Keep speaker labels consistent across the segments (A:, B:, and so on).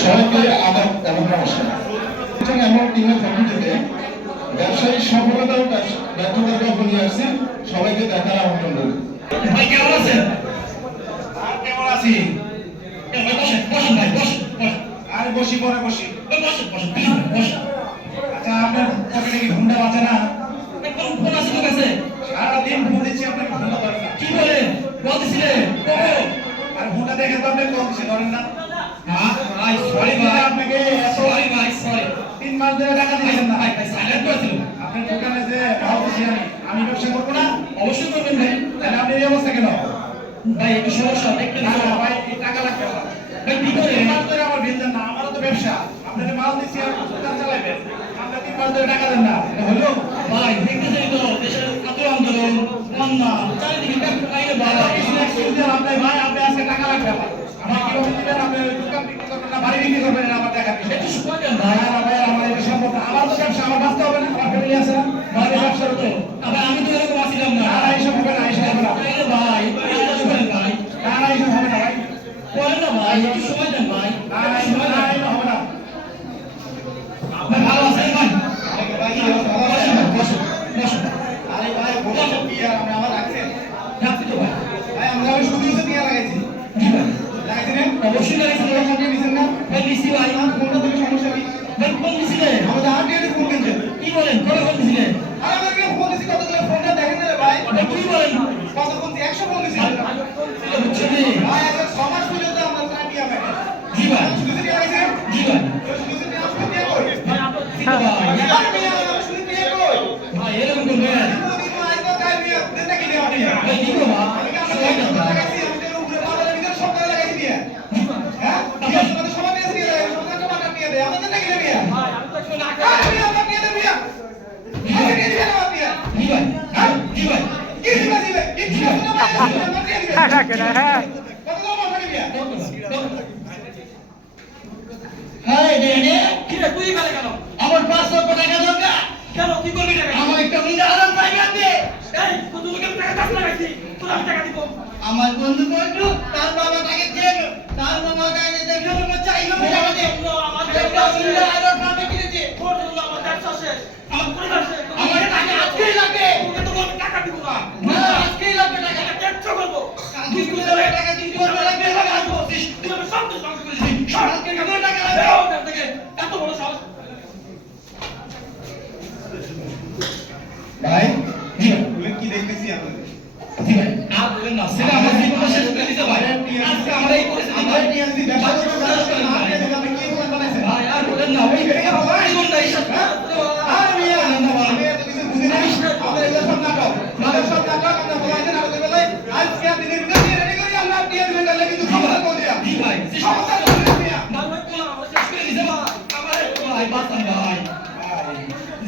A: সবাইকে আদাব এবং আমার টিমের পক্ষ ব্যবসায়ী সফলতা ও ব্যর্থতার গল্প নিয়ে সবাইকে দেখার
B: কেমন আছেন? আর কেমন আছি?
C: আর বসি, পরে বসি।
B: বসেন বসেন বসেন
C: আচ্ছা আপনার পকেটে কি ঘুমটা বাজে না?
B: ফোন আছে তোর কাছে?
C: সারাদিন ফোন দিচ্ছি, আপনার ঘুমটা না।
B: কি
C: আর ফোনটা দেখে তো আপনি কল দিচ্ছে ধরেন না।
B: হ্যাঁ? ভাই সরি ভাই।
C: আপনাকে
B: সরি ভাই সরি
C: তিন মাস ধরে টাকা দিয়েছেন না।
B: ভাই ভাই সাইলেন্ট করেছিল।
C: আপনার দোকানে যে ভালো আমি আমি ব্যবসা করব না?
B: অবশ্যই করবেন ভাই।
C: তাহলে আপনি এই অবস্থা কেন?
B: ভাই একটু সমস্যা দেখতে
C: না ভাই এই টাকা লাগবে আমার।
B: ভাই কি করে?
C: মাস ধরে আমার বিল দেন না আমারও তো ব্যবসা। আপনাকে মাল দিচ্ছি আর দোকান চালাইবেন। আমরা তিন মাস ধরে টাকা দেন না। হলো?
B: ভাই দেখতেছেন তো দেশের আন্দোলন বন্যা চারিদিকে ভাই
C: কিছু ভাই আপনি আজকে টাকা লাগবে আমার আমার কীভাবে দিবেন আপনি ওই দোকান বিক্রি করবেন না বাড়ি বিক্রি করবেন এটা আমার দেখা বিষয়
B: একটু সময় দেন ভাই
C: ভাই আমার ভাই আমার এটা সম্ভব না আমার তো ব্যবসা আমার বাঁচতে হবে না আমার ফ্যামিলি আছে না
B: ভাই
C: আমার ব্যবসা
B: তো
C: তো
B: আবার আমি তো এরকম আসছিলাম না
C: না না এইসব হবে না এইসব হবে না
B: আরে ভাই এটা শুনেন ভাই
C: না না এইসব হবে না ভাই
B: বলেন না ভাই একটু সময় দেন ভালো আছেন
C: কি অবস্থা? ভালো আছেন?
B: বসুন বসুন
C: আরে ভাই বসে কি আর আপনি আমার রাখছেন
B: রাখছি তো ভাই
C: ভাই আমরা আমি শুধু শুধু লাগাইছি লাগাইছি না
B: অবশ্যই লাগাইছি
C: ফোনটা আপনি নিছেন না
B: ভাই দিছি ভাই
C: আমার ফোনটা দিলে সমস্যা নেই
B: ভাই ফোন দিছিলেন
C: আমাদের আর দিয়ে ফোন কিনছেন
B: কি বলেন কবে ফোন
C: আর আমাকে ফোন দিছি কতগুলো ফোনটা দেখেন না ভাই
B: কি বলেন
C: কত ফোন 100 ফোন দিছি
B: বুঝছেন
C: ভাই এখন ছ মাস পর্যন্ত আমরা প্ল্যান নিয়ে আমাকে
B: জি ভাই
C: শুধু শুধু নিয়ে লাগাইছেন
B: জি ভাই
C: শুধু শুধু নিয়ে আসলে দিয়ে কই
B: জি তো ভাই
C: আর নিয়ে আমার শুধু দিয়ে কই
B: ভাই এরকম করবেন
C: দিন আজ তো কাল নিয়ে দেন নাকি নিয়ে আপনি
B: ভাই দিব না
C: আমি কাছে
B: সময় দেন ভাই
C: লাগাইছি আমি তো উপরে পাওয়ারের ভিতর সব করে লাগাইছি নিয়ে হ্যাঁ কি আপনাদের সবাই নিয়ে নিয়ে লাগাইছি সবাই তো টাকা নিয়ে দেয় আমাদের নাকি নিয়ে
B: ভাই আমি তো শুনে আগে
C: হ্যাঁ নিয়ে আমার নিয়ে দেন নিয়ে আপনি নিয়ে দিবেন আমার নিয়ে
B: জি ভাই
C: হ্যাঁ
B: জি ভাই
C: কি দিবে দিবে কি দিবে আমার নিয়ে দিবে কত দাম আপনাকে নিয়ে
B: হ্যাঁ দেনে
D: কি রে তুই গেলে কেন
B: আমার দরকার
D: কেন কি করবি
B: আমার একটা
D: তুই তোকে টাকা দিব
B: আমার বন্ধু বন্ধু, তার বাবা তাকে চেন, তার বাবা তাকে আমার চাইলো আমাকে। পারবে না বেলা আসব
D: তুই আমি সব কিছু ধ্বংস করেছিস সব
B: কালকে কত টাকা লাগবে
D: ওখান থেকে এত বড় সাহস
A: ভাই
B: জি ভাই আমার আমরা এই পরিস্থিতি
C: আমরা নিয়ে আসি ব্যবসা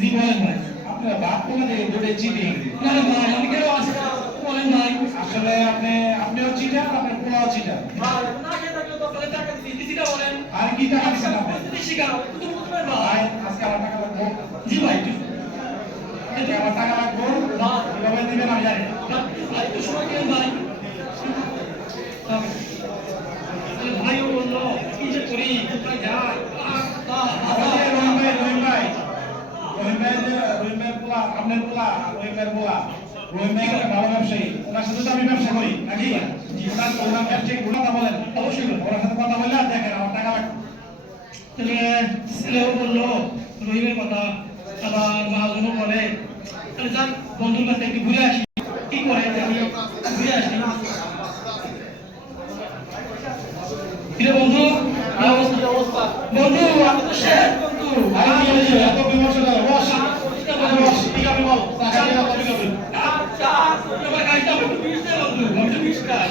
B: জি বলেন ভাই
C: বাপ কোথা থেকে দৌড়ে চিটিং
B: না না ভাই? আমি কেন বলেন ভাই।
C: আসলে আপনি আপনিও চিটার আপনার পোলাও চিটার।
D: ভাই না খেয়ে থাকলে তো তাহলে টাকা দিছি দিছিটা বলেন।
C: আর কি টাকা দিচ্ছেন আপনি
D: শিকার তো
C: ভাই। আজকে আমার টাকা লাগবো।
B: জি ভাই
C: আমার টাকা লাগবো। কীভাবে দিবেন আমি জানি না।
B: ভাই একটু সময় দিন ভাই ভাইও বলল কি যে করি কোথায় যাই
C: আমাদের রহিম ভাই রহিম ভাই রহিম ভাই যে রহিম ভাই পোলা আপনার পোলা রহিম ভাই পোলা রহিম ভাই ভালো ব্যবসায়ী ওনার সাথে তো আমি ব্যবসা করি নাকি? ওনার ওনার ব্যবসায়ী কথা বলেন অবশ্যই ওনার সাথে কথা বললে দেখেন আমার টাকা লাগবে
B: তাহলে ছেলেও বলল রহিমের কথা আবার মহাজনও বলে তাহলে যাক বন্ধুর কাছে একটু ঘুরে আসি। কি করে? ঘুরে আসি। কিরে বন্ধু? বন্ধু আমি তো শেষ বন্ধু।
C: আরে হয়েছে এত বিমর্ষ কেন বস বস ঠিক আছে বল টাকা দিয়ে কত দিবি
B: আমার গাড়িটা আমি একটু বিষ দে বন্ধু আমি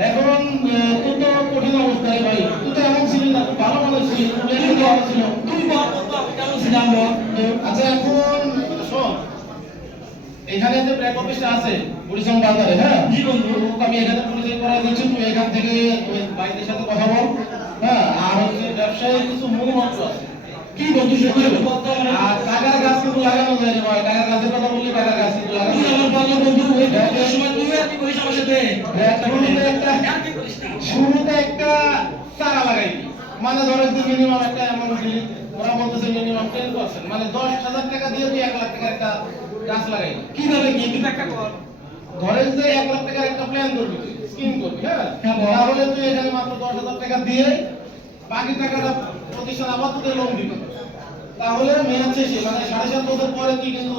B: এখন তুই তো কঠিন অবস্থায় ভাই?
D: তুই তো
C: এমন ছিলি না
B: ভালো মানুষ ছিল তুই কেমন ছিলাম
A: আচ্ছা এখন শোন এখানে যে ব্যাক অফিসটা আছে পরিশ্রম বাজারে হ্যাঁ? আমি এখানে পরিচয় করা দিচ্ছি তুই এখান থেকে ভাইদের সাথে কথা বল হ্যাঁ? আর হচ্ছে ব্যবসায় কিছু মূল আছে।
B: কি বন্ধু সেগুলো
A: লাগানো যায় রে ভাই? টাকার গাছের কথা বললি টাকার গাছ লাগানো
B: তুই। আমার ভালো বন্ধু ওই বিপদের সময় তুই আর কি করিস আমার সাথে?
A: শুরুতে একটা শুরুতে একটা চারা লাগাইবি মানে ধরো যে মিনিমাম একটা অ্যামাউন্ট দিলি ওরা বলতেছে মিনিমাম টেন পার্সেন্ট মানে দশ হাজার টাকা দিয়ে তুই এক লাখ টাকার একটা গাছ লাগাইবি
B: কীভাবে কি? একটু ব্যাখ্যা কর।
A: ধরেন যে এক লাখ টাকার একটা প্ল্যান করবি স্কিম করবি হ্যাঁ?
B: হ্যাঁ,
A: তাহলে তুই এখানে মাত্র দশ হাজার টাকা দিয়ে বাকি টাকাটা প্রতিষ্ঠান আবার তোকে লোন দিবে। তাহলে মেয়াদ শেষে মানে সাড়ে সাত বছর পরে তুই কিন্তু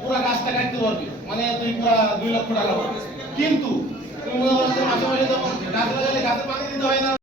A: পুরো গাছটা কাটতে পারবি। মানে তুই পুরো দুই লক্ষ টাকা পাবি। কিন্তু, তুই মনে মাসে মাসে যখন গাছ লাগালে গাছে পানি দিতে হয় না।